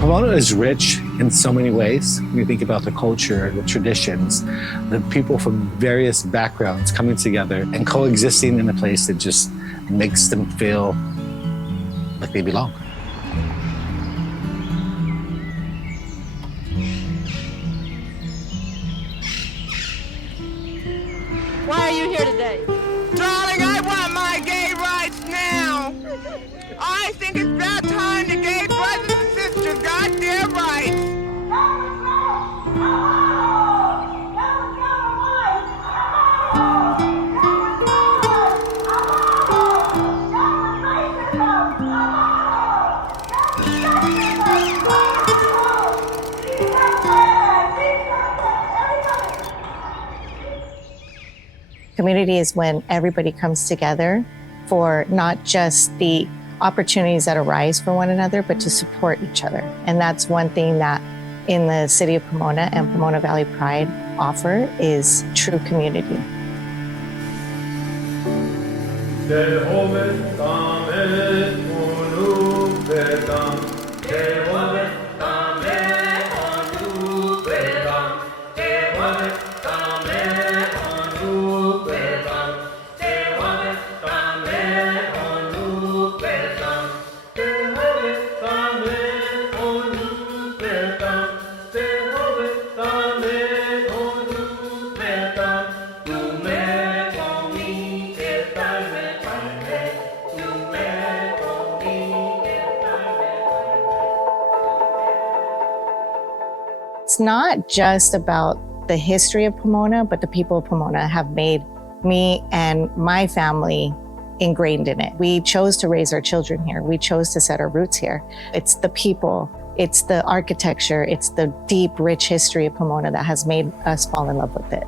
Pomona is rich in so many ways. When you think about the culture, the traditions, the people from various backgrounds coming together and coexisting in a place that just makes them feel like they belong. Why are you here today? Darling, I want my gay rights now. I think it's about time the gay brothers and sisters got their rights. Community is when everybody comes together for not just the opportunities that arise for one another, but to support each other. And that's one thing that in the city of Pomona and Pomona Valley Pride offer is true community. It's not just about the history of Pomona, but the people of Pomona have made me and my family ingrained in it. We chose to raise our children here. We chose to set our roots here. It's the people, it's the architecture, it's the deep, rich history of Pomona that has made us fall in love with it.